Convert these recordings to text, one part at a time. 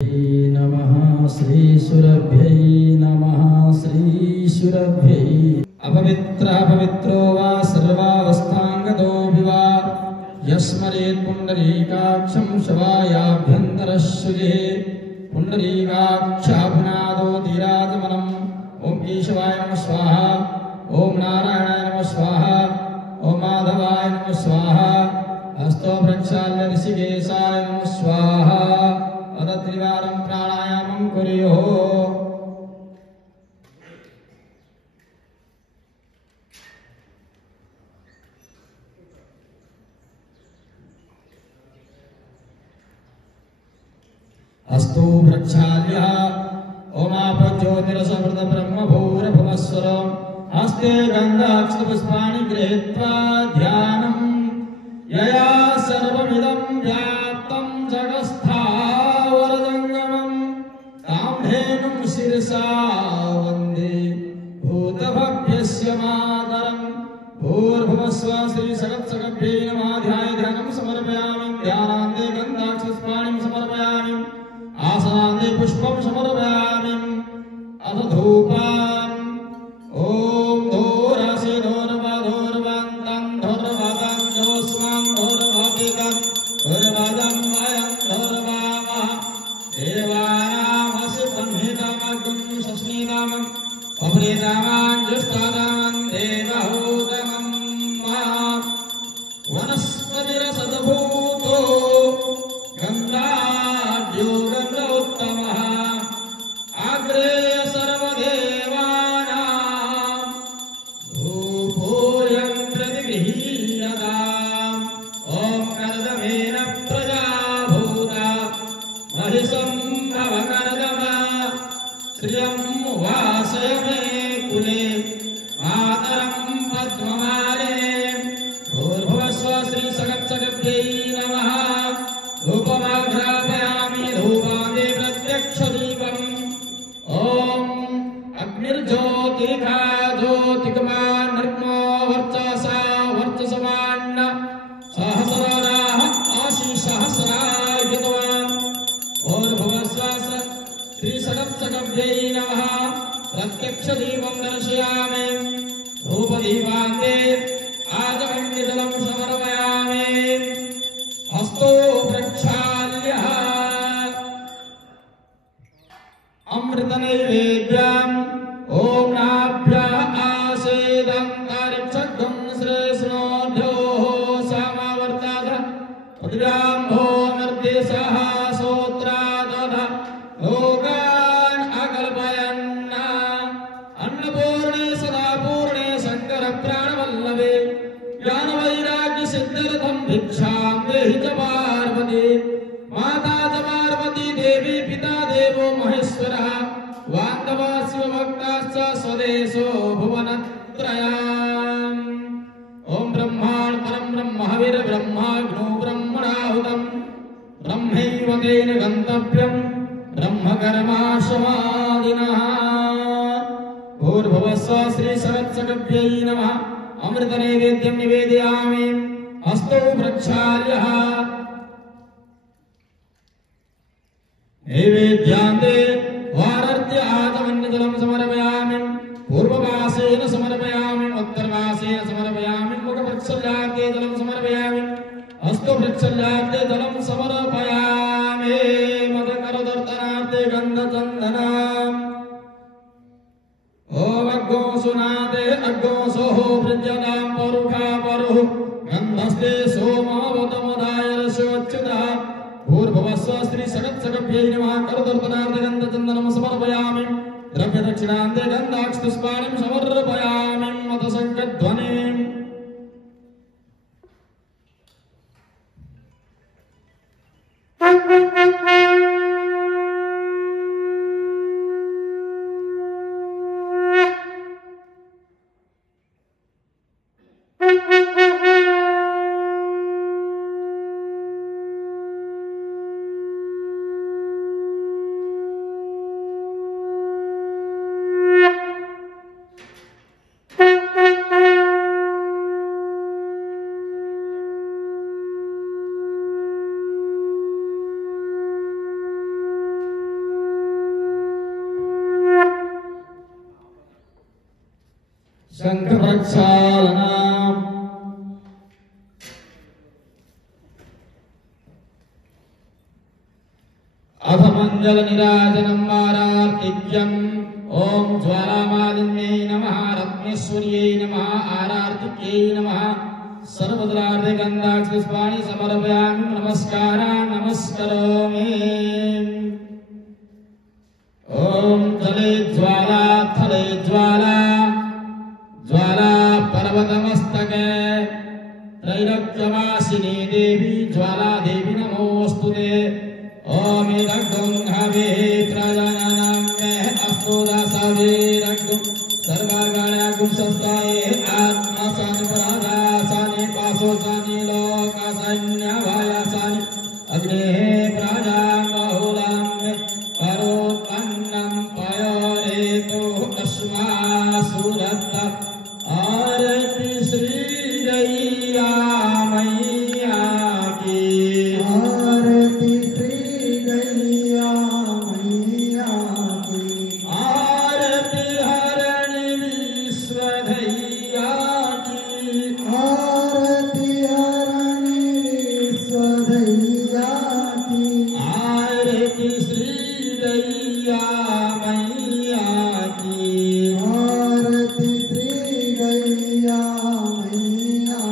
नमः श्रीशुरभ्यै नमः श्रीशुरभ्यै अपवित्रो वा सर्वावस्थांगतो विवा यस्मरेत् पुण्डरीकाक्षं शवायाभ्यन्तरशुजे पुण्डरीकाक्षाभुनादो धीराजमनम् ओम केशवाय नमः स्वाहा ओम नारायणाय नमः स्वाहा ओम माधवाय नमः स्वाहा हस्तो प्रक्षाल्य ऋषिकेशाय नमः स्वाहा त्रिवारं प्राणायामं कुर्युः। हस्तौ प्रक्षाल्य ओमापज्योतिरसमृत ब्रह्मभूरभुवस्वरम् हस्ते गन्धाक्षतपुष्पाणि गृहीत्वा ध्यानं यया सर्वमिदं व्याप्तं जगत्स्थावरजङ्गमम् ताम्भेनुं शिरसा वन्दे भूतभव्यस्य मातरम् भूर्भुवस्व श्रीसगत्सगभ्यै नमः ध्यानं समर्पयामि ध्यानान्ते गन्धाक्षपुष्पाणिं समर्पयामि आसनान्ते पुष्पं समर्पयामि अथ धूपान् ॐ धूरसि धूर्वधूर्वन्तं धूर्वदं जोस्मं धूर्वदितं धूर्वदं वयं धूर्वामः देवानामसि ब्रह्मितमग्ं सस्मितमं अभृतमं जुष्टतमं देवहूतमं वनस्पतिरसद्भूतो गन्धाढ्यो गन्धोत्तमः अग्रे सर्वदेवानां भूभूयं प्रतिगृह्यताम् ॐ कर्दमेन प्रजा भूता महिषं भवकर्दम श्रियं वासय मे कुले मातरं पद्ममाले भूर्भुवस्व श्रीसगत्सगभ्यै नमः धूपमाघ्रापयामि धूपादे प्रत्यक्षदीपम् ॐ अग्निर्ज्योतिका ज्योतिकमान् नृत्नो वर्चसा वर्चसमान्न सहस्राः आशीसहस्रायुतवान् भूर्भुवस्व श्रीसगत्सगभ्यै नमः प्रत्यक्षदीपं दर्शयामि धूपदीपान्ते आजमण्डितलं समर्पयामि हस्तो प्रक्षाल्य अमृतनैवेद्यम् ॐ नाभ्यः आसेदन्तरिक्षगं श्रेष्णोऽध्योः समावर्तात् पृथिव्याम्भो निर्देशः सोत्रादध लोकान् अकल्पयन् अन्नपूर्णे सदा पूर्णे शङ्करप्राणवल्लभे ज्ञानवैराग्यसिद्ध्यर्थं भिक्षां देहि च पार्वती माता च पार्वती देवी पिता देवो महेश्वरः बान्धवा शिवभक्ताश्च स्वदेशो भुवनत्रयाम् ॐ ब्रह्माण् परं ब्रह्म हविर्ब्रह्माग्नो ब्रह्मणाहुतं ब्रह्मैव तेन गन्तव्यं ब्रह्मकर्माशमादिनः भूर्भुवस्व श्रीसगत्सगभ्यै नमः अमृतनैवेद्यं निवेदयामि हस्तौ प्रक्षाल्य नैवेद्यान्ते वारर्त्य आचमन्यजलं समर्पयामि पूर्ववासेन समर्पयामि उत्तरवासेन समर्पयामि मुखप्रक्षाल्यार्थे जलं समर्पयामि हस्तप्रक्षाल्यार्थे जलं समर्पयामि मदकरदर्शनार्थे गन्धचन्दनम् ॐ अग्गो सुनाते अग्गो सोहो वृज्यतां परुखा परुः गन्धस्ते सोमवतमदाय रसोच्युतः भूर्भुवस्व श्रीसगत्सगभ्यै नमः करदर्शनार्थे गन्धचन्दनं समर्पयामि द्रव्यदक्षिणान्ते गन्धाक्षपुष्पाणिं समर्पयामि मत शङ्खध्वनिम् शंख प्रक्षालना अथ मंगल निराजनम आरार्तिक्यम ओम ज्वालामालिन्यै नमः रत्नेश्वर्यै नमः आरार्तिक्यै नमः सर्वद्रार्थे गन्धाक्षपुष्पाणि समर्पयामि नमस्कारान् नमस्करोमि ओम जले ज्वाला थले ज्वाला ज्वाला पर्वतमस्तके त्रैलोक्यवासिनी देवी ज्वाला देवी नमोस्तुते ओम इदग्धं हवे प्रजानानां मे अस्तु दासवीरग्धं सर्वगणागुं संस्थाये आत्मसानि प्राजासानि पाशोसानि लोकासन्यवायासानि अग्नेः प्राजां बहुलां मे परोत्पन्नं पयोरेतो अस्मासुरत्त आरति श्रीदैया मैया की आरति श्रीदैया मैया की आरति हरणि विश्वदैया की आरति हरणि विश्वदैया की आरति श्रीदैया मैया की आरति श्रीदैया मैया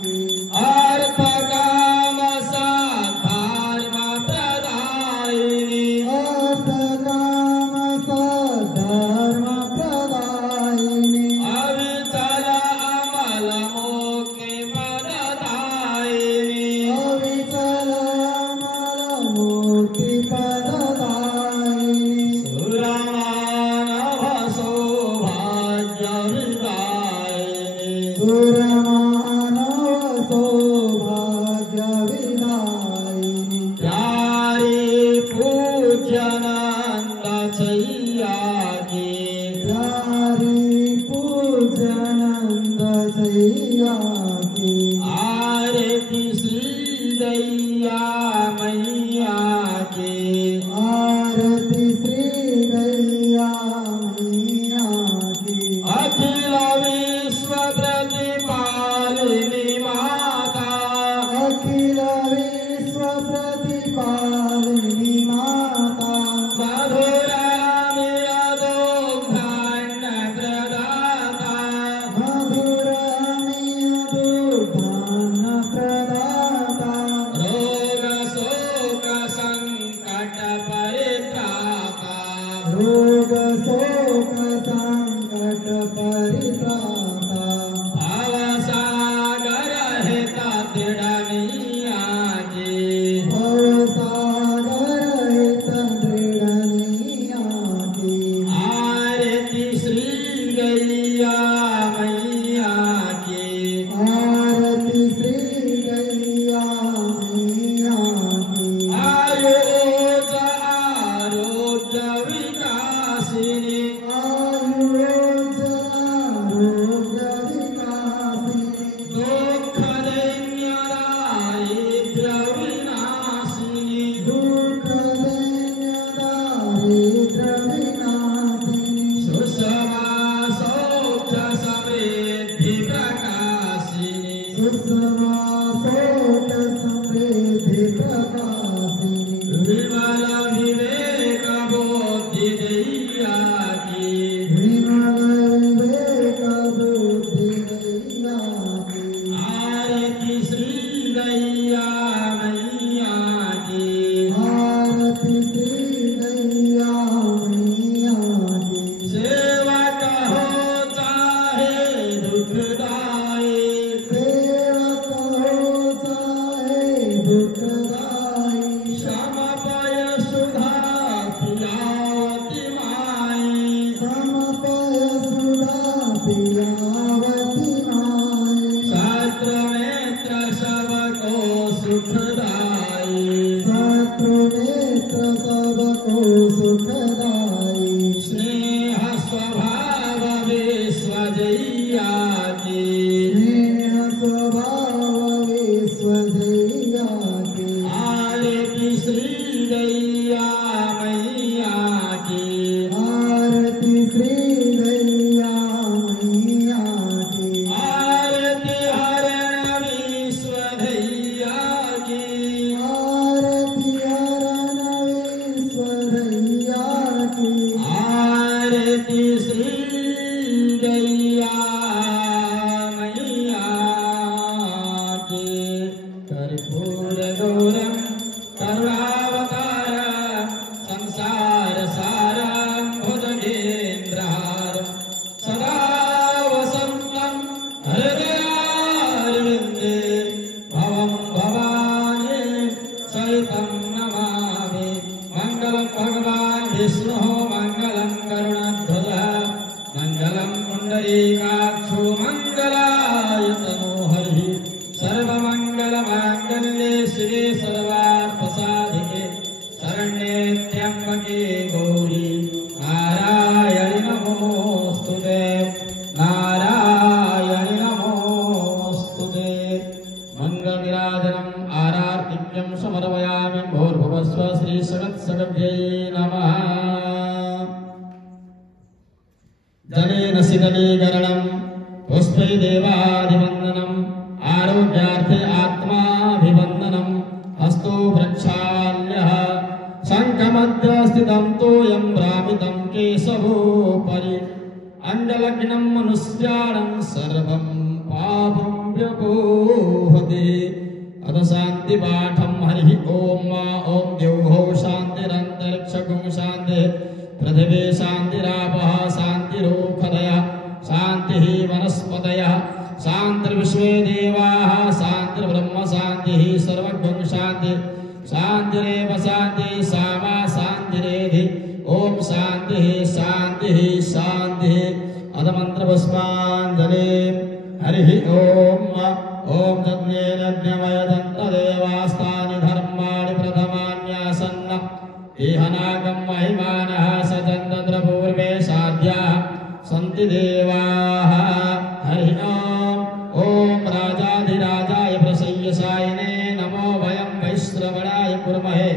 की अर्थ काम साधर्म प्रदायिनी अर्थ काम साधर्म प्रदायिनी अविचल अमल मोक्ति प्रदायिनी अविचल अमल मोक्ति प्रदायिनी सुरमानव सौभाग्य विदायिनी सुरमानव सौभाग्य विदायिनी प्यारी पूज्यानंद छैया की प्यारी पूज्यानंद छैया की आरति श्रीदैया मैया की आरति श्रीदैया मैया की अखिल विश्व प्रतिपालिनी माता अखिल विश्व प्रतिपालिनी माता मधुरामि अदोघान्न प्रदाता मधुरामि अदोघान्न प्रदाता रोग शोक संकट परित्राता रोग शोक संकट परित्राता भवसागर हेता दृढ़निया की भवसागर हेता दृढ़निया की आरति श्रीदैया मैया की आरति श्रीदैया मैया की आयुष आरोग्य विकासिनी आयुष विष्णुः मङ्गलं करुणध्वजः मङ्गलं पुण्डरीकाक्षो मङ्गलायतनो हरिः सर्वमङ्गलमाङ्गल्ये शिवे सर्वार्थसाधिके शरण्ये त्र्यम्बके गौरी नारायणि नमोऽस्तुते नारायणि नमोऽस्तुते मङ्गलनिराजनम् आरार्तिक्यं समर्पयामि भूर्भुवस्व श्रीसगत्सगभ्यै नमः जलेन शीतलीकरणं पुष्पै देवादिवन्दनम् आरोग्यार्थे आत्माभिवन्दनम् हस्तो प्रक्षाल्यः शङ्खमध्यस्थितं तोयं भ्रामितं केशवोपरि अण्डलग्नं मनुष्याणां सर्वं पापं व्यपोहति अथ शान्तिपाठं हरिः ॐ ॐ द्यौः शान्तिरन्तरिक्षगुं शान्तिः पृथिवी शान्तिरापः शान्तिरोषधयः शान्तिः वनस्पतयः शान्तिर्विश्वे देवाः शान्तिर्ब्रह्म शान्तिः सर्वगुं शान्तिः शान्तिरेव शान्तिः सामा शान्तिरेधि ॐ शान्तिः शान्तिः शान्तिः अथ मन्त्रपुष्पाञ्जलि हरिः ॐ यज्ञमयदन्तदेवास्तानि धर्माणि प्रथमान्यासन्न इहनागं महिमानः सजन् तत्र पूर्वे साध्याः सन्ति देवाः हरिः ॐ राजाधिराजाय प्रसय्यसायिने नमो वयं वैश्रवणाय कुर्महे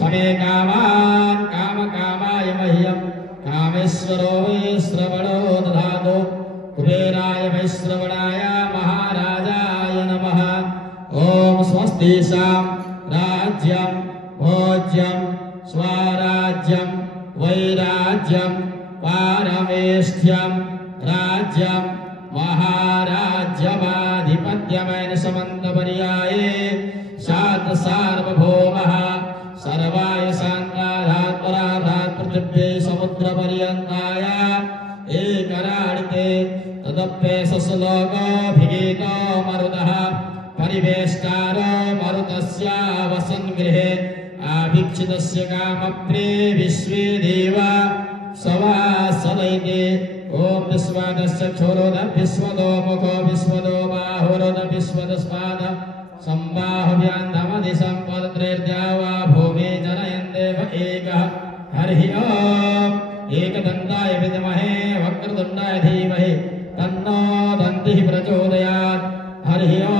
समे कामान् कामकामाय मह्यं कामेश्वरो वैश्रवणो दधातु कुबेराय वैश्रवणाय महाराजाय नमः ॐ स्वस्तिशां राज्यं भोज्यं स्वराज्यं वैराज्यं पारमेष्ठ्यं राज्यं महाराज्यमाधिपत्यमेन समन्तपर्याये शात सार्वभौमः सर्वाय शान्ताधात् पराधात् पृथिव्यै समुद्रपर्यन्ताय एकराडिते तदप्येषश्लोकोऽभिगीतो मरुतः परिवेष्टारो मरुतस्य वसन् गृहे आभीक्षितस्य कामप्रे विश्वे देवा सवासलैते ॐ विश्वादस्य क्षोरोद विश्वदो मुखो विश्वदो बाहुरोद विश्वदस्पाद सम्बाहुव्यान्धमधिशं पदत्रैर्द्यावा भूमे जनयन्देव एकः हरिः ॐ एकदन्ताय विद्महे वक्रतुण्डाय धीमहि तन्नो दन्तिः प्रचोदयात् हरिः ॐ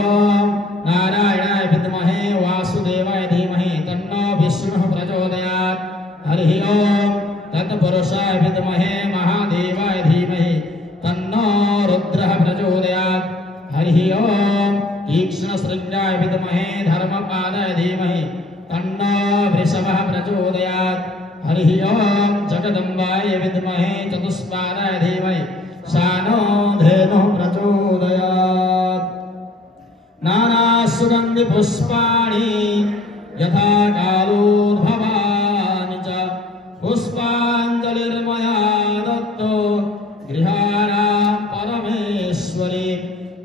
नारायणाय विद्महे वासुदेवाय धीमहि तन्नो विष्णुः प्रचोदयात् हरिः ॐ तत्पुरुषाय विद्महे महादेवाय धीमहि तन्नो रुद्रः प्रचोदयात् हरिः ॐ तीक्ष्णशृङ्गाय विद्महे धर्मपादाय धीमहि तन्नो वृषभः प्रचोदयात् हरिः ॐ जगदम्बाय विद्महे चतुष्पादाय धीमहि सानो धेनुः प्रचोदयात् नानासुगन्धिपुष्पाणि यथा कालोद्भवानि च पुष्पाञ्जलिर्मया दत्तो गृहाणां परमेश्वरे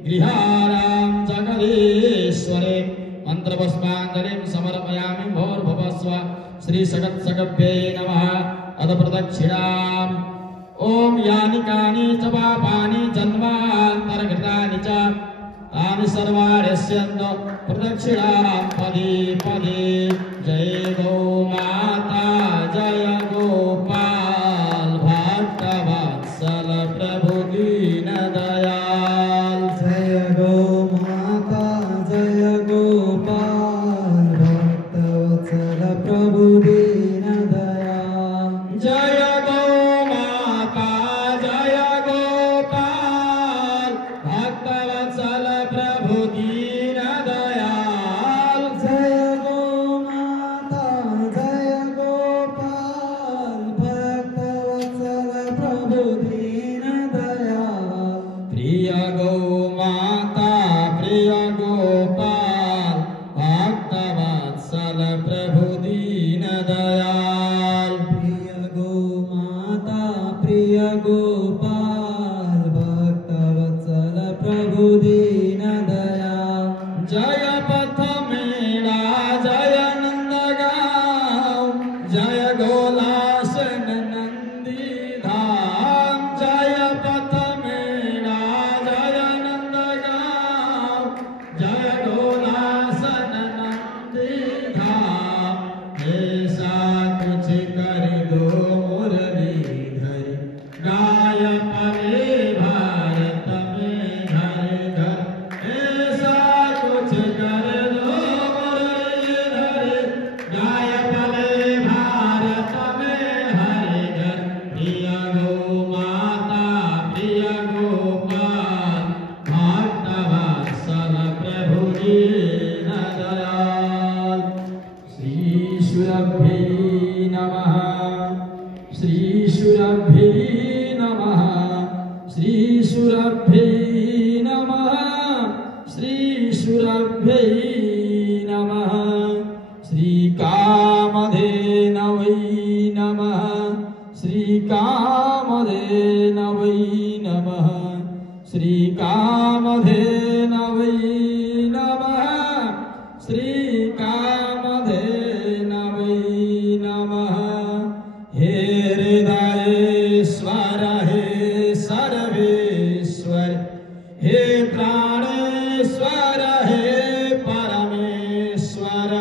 गृहाणां जगदीश्वरे मन्त्रपुष्पाञ्जलिं समर्पयामि भूर्भुवस्व श्रीसगत्सगभ्यै नमः अथ प्रदक्षिणाम् ॐ यानि कानि च पापानि जन्मान्तरकृतानि च तानि सर्वाणि स्यन्तु प्रदक्षिणां पदे पदे जय गो माता जय गोपाल भक्तवत्सल प्रभु दीनदयाल जय गो माता जय गोपाल भक्तवत्सल प्रभु दीनदयाल जय गो माता जय गोपाल भक्तवत्सल प्रभु दीनदयाल जय गो माता जय गोपाल भक्तवत्सल प्रभु दीनदयाल प्रिय गो माता प्रिय गोपाल भक्तवत्सल प्रभु दीनदयाल प्रिय गो श्रीशुरभ्यै नमः श्रीशुरभ्यै नमः श्रीकामधेनवै नमः श्रीकामधेनवै नमः श्रीकामधेनवै नमः श्रीकामधेनवै नमः हे हृदयेश्वर हे सर्वेश्वर हे प्राणेश्वर हे परमेश्वर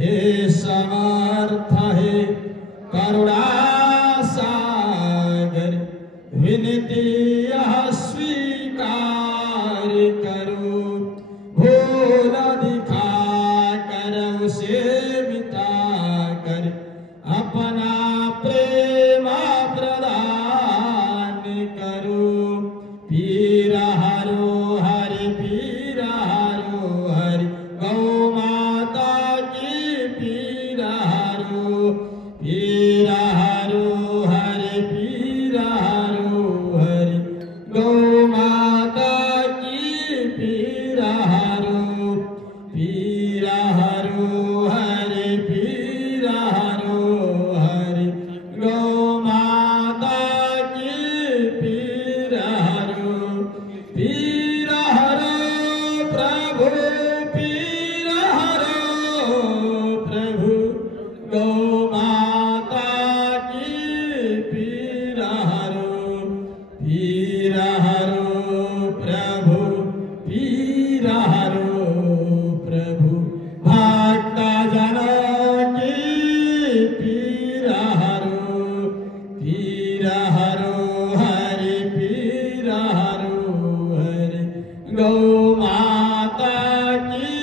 हे समर्थ हे करुणासागर विनती यह स्वीकार करो भूल दिखा कर उसे मिटा कर अपना प्रेम प्रदान करो पीर हरो हरि पीर हरो हरि गौ माता की पीर हरो हरि पीर हरो हरि गौ माता की पीर हरो हरि पीर हरो हरि गौ माता की पीर हरो प्रभु पीर हरो प्रभु गौ माता की पीर हरो प्रभु पीर हरो प्रभु भक्त जनों की पीर हरो हरि पीर हरो हरि गौ माता की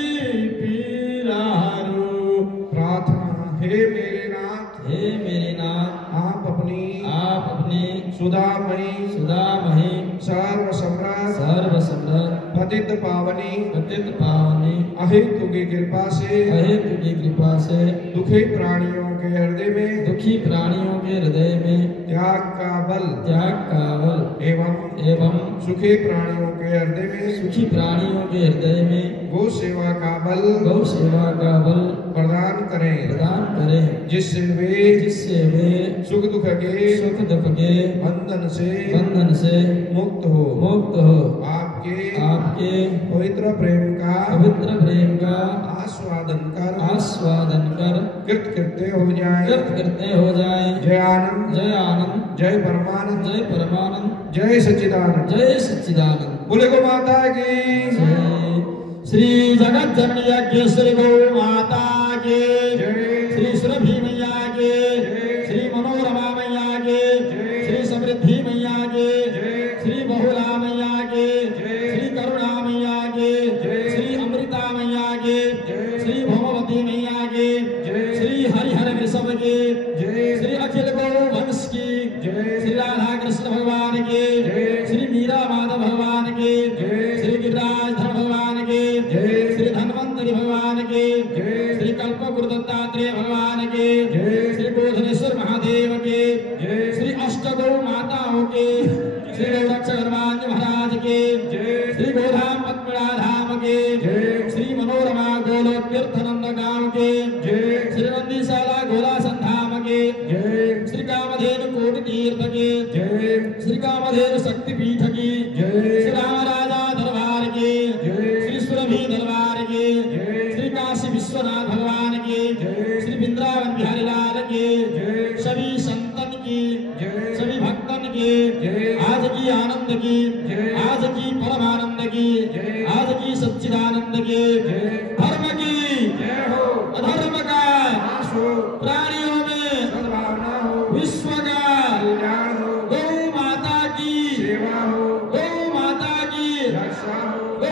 पीर हरो प्रार्थना हे मेरे नाथ आप अपनी सुधामणि सर्वसम्राट पतित पावनी अहेतु की कृपा से दुखी प्राणियों के हृदय में त्याग का बल एवं सुखी प्राणियों के हृदय में गौ सेवा का बल प्रदान करें जिससे वे सुख दुख के बंधन से मुक्त हो आपके पवित्र प्रेम का आस्वादन कर कृत्य हो जाए जय आनंद जय परमानंद जय सच्चिदानंद बोले गो माता की श्री जगत जननी यज्ञेश्वरी गौ माता के श्री सुरभि मैया के श्री मनोरमा मैया के श्री समृद्धि मैया के श्री बहुला मैया के श्री करुणा मैया के श्री अमृता मैया के श्री भौमवती मैया के श्री हरिहर वृषभ के श्री अखिल गौ वंश की श्री राधा कृष्ण भगवान के श्री मीरा माधव भगवान के श्री गिरिराज धर भगवान के श्री धन्वंतरि भगवान के श्री कल्पवृक्ष दत्तात्रेय भगवान के श्री गोधनेश्वर महादेव के श्री अष्टगौ माताओं के श्री गौरक्ष हनुमान महाराज के श्री गोधाम पद्मनाभ धाम के श्री मनोरमा गोलोक तीर्थनंद गांव के श्री नंदीशाला गोला संधाम के श्री कामधेनु कोटि तीर्थ के श्री कामधेनु शक्तिपीठ की श्री राम राजा दरबार के श्री सुरभि दरबार के श्री काशी विश्वनाथ भगवान के श्री वृंदावन बिहारी लाल के सभी संतन की सभी भक्तन के आज की आनंद की आज की परमानंद की आज की सच्चिदानंद के धर्म की अधर्म का प्राणियों में विश्व का गौ माता की गौ माता की गौ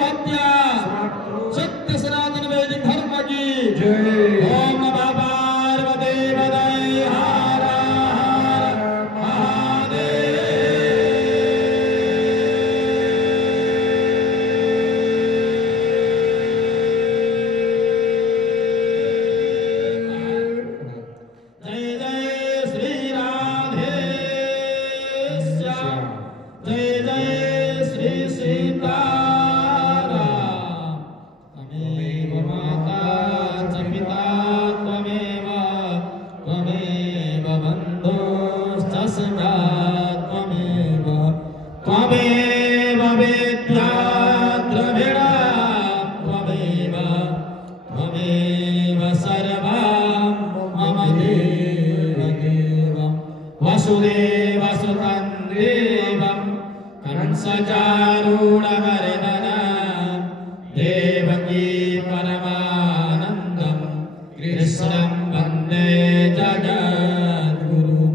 हत्या सत्य सनातन वैदिक धर्म की ओम नमः पार्वती पतये हर हर महादेव कंसचारूढमर्दन देवकी परमानन्दं कृष्णं वन्दे जगद्गुरुं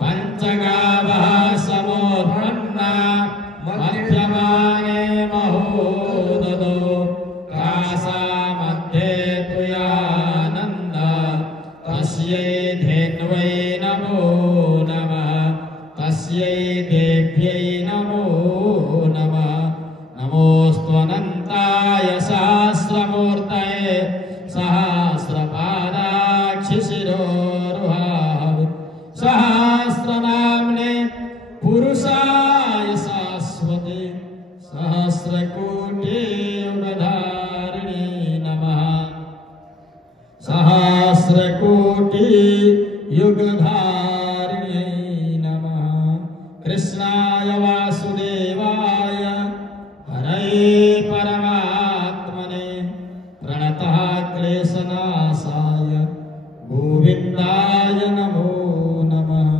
पञ्चगावः समोत्पन्ना मध्यमाने महोदधो कासा मध्ये तुयानन्द तस्यै धेन्वै नमो नमः तस्यै देव्यै नमो नमः नमोऽस्त्वनन्ताय सहस्रमूर्तये सहस्रपादाक्षिशिरोरुहावे सहस्रनाम्ने पुरुषाय शाश्वते सहस्रकोटियुगधारिणे नमः सहस्रकोटियुगधारिणे नमः कृष्णाय वासुदेवाय हरये परमात्मने प्रणतः क्लेशनाशाय गोविन्दाय नमो नमः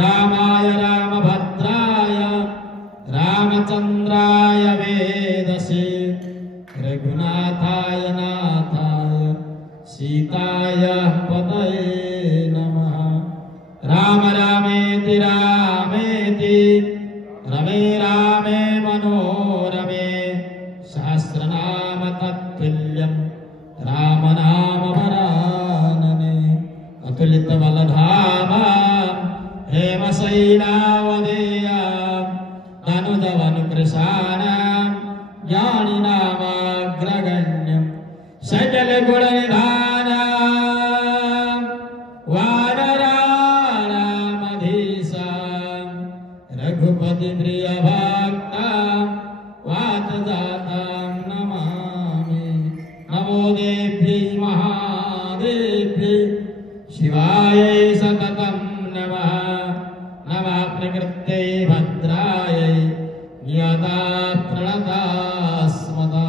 रामाय रामभद्राय रामचन्द्राय वेदसे रघुनाथाय नाथाय सीताय पतये नमः राम रामेति रामेति रमे रामे मनोरमे सहस्रनाम तत्तुल्यं रामनाम वरानने अतुलित बलधामा हेमशैलावदेया धनुजवनुकृशानां ज्ञानिनामाग्रगण्यं सकलगुणनिधानां वानराणामधीशां रघुपतिप्रियभक्तां वातजातां नमामि नमो देव्यै महादेव्यै शिवायै सततं नमः नमः प्रकृत्यै भद्रायै नियता प्रणता स्मता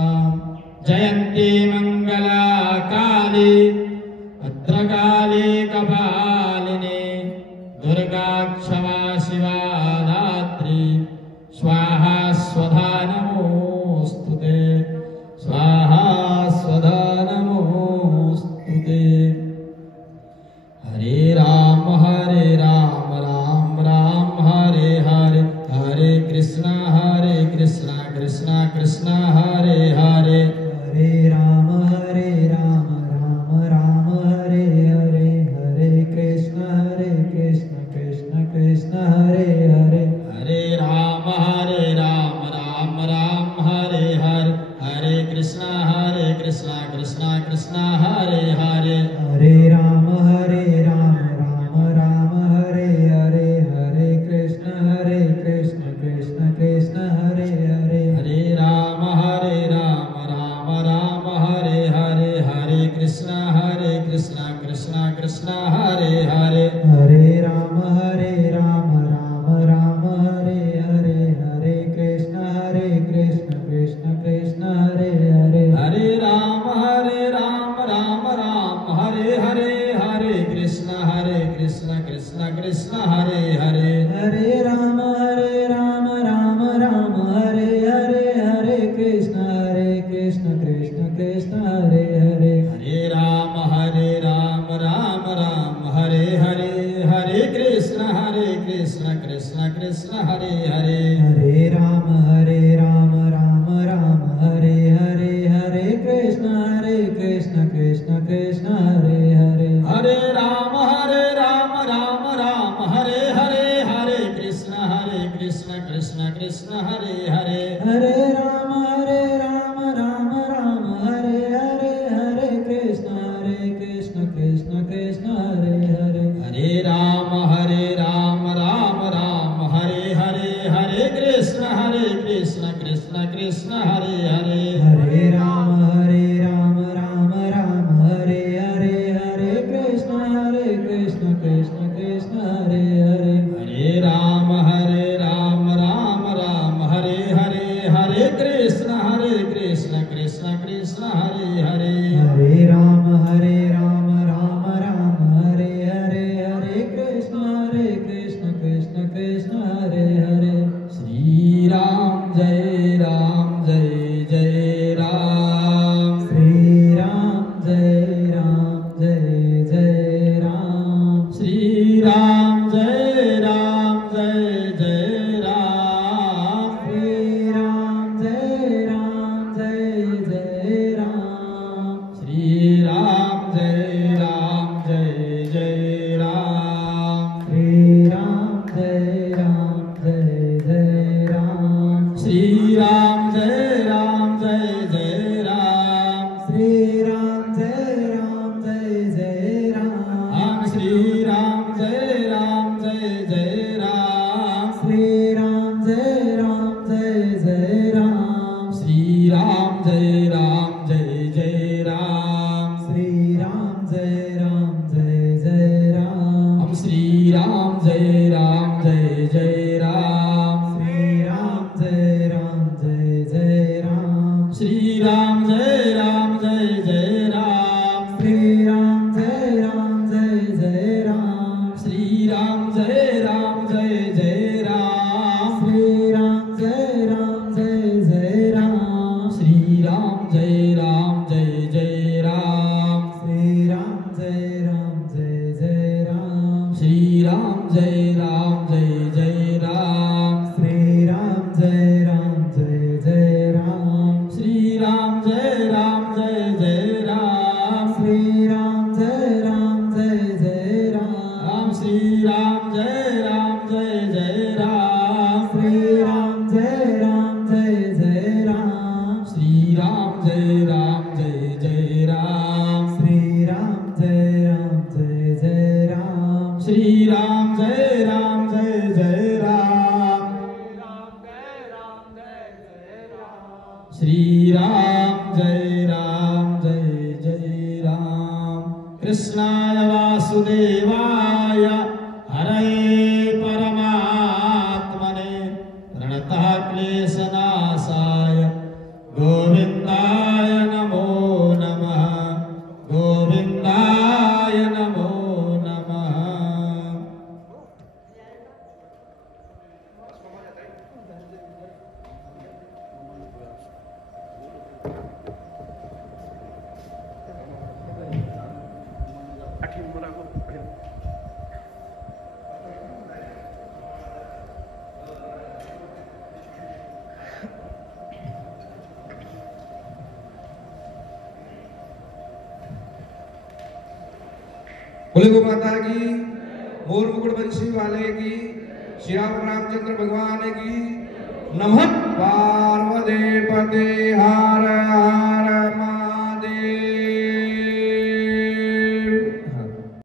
जयन्ती मङ्गला काली भद्रकाली कपालिनी दुर्गा क्षमा शिवा धात्री स्वाहा स्वधा नमोऽस्तुते स्वाहा स्वधा नमोऽस्तुते हरे राम राम राम हरे हरे हरे कृष्णा कृष्णा कृष्णा हरे हरे हरे राम राम राम हरे हरे हरे कृष्ण कृष्ण कृष्ण हरे हरे हरे राम राम हरे हरे हरे कृष्णा कृष्णा कृष्ण हरे हरे हरे राम राम हरे हरे हरे कृष्ण कृष्ण कृष्ण हरे हरे हरे राम राम हरे हरे हरे कृष्णा कृष्णा कृष्ण हरे हरे हरे राम राम हरे हरे हरे कृष्ण कृष्ण कृष्ण हरे हरे हरे राम राम हरे हरे हरे कृष्णा कृष्णा कृष्ण हरे हरे हरे राम राम हरे हरे हरे कृष्ण कृष्ण कृष्ण हरे हरे हरे राम राम हरे हरे हरे कृष्णा कृष्ण कृष्ण हरे हरे हरे राम राम हरे हरे हरे कृष्ण कृष्ण कृष्ण हरे हरे हरे राम राम हरे हरे हरे कृष्णा कृष्ण कृष्ण हरे हरे हरे राम राम हरे हरे हरे कृष्ण कृष्ण कृष्ण हरे हरे हरे राम राम हरे हरे हरे कृष्ण राम जय राम जय जय राम श्री राम जय राम जय जय राम श्री राम जय राम जय जय राम श्री राम जय राम जय जय राम श्री राम जय राम जय जय राम श्री राम जय राम जय जय राम श्री राम जय राम जय जय राम श्री राम जय राम जय जय राम श्री राम जय राम जय जय राम श्री राम जय राम जय जय राम हम श्री राम जय राम जय जय राम श्री राम जय राम जय जय राम श्री राम जय राम जय जय राम श्री राम जय राम जय जय राम श्री राम जय राम जय जय राम श्री राम जय राम जय जय राम श्री राम जय राम जय जय राम श्री राम जय राम जय जय राम श्री राम जय राम जय जय राम श्री राम जय राम जय जय राम श्री राम जय राम जय जय राम श्री राम जय राम जय जय राम श्री राम जय राम जय जय राम श्री राम जय राम जय जय राम श्री राम जय राम जय जय राम श्री राम जय राम जय जय राम श्री राम जय राम जय जय राम श्री राम जय राम जय जय राम कृष्णाय वासुदेवाय हरये परमात्मने प्रणतः क्लेशनाशाय गोविन्दाय नमो नमः गोविन्दाय नमो नमः बोले गो माता की, मोर मुकुट बंशी वाले की, श्री राम रामचंद्र भगवान की, नमः पार्वती पते हर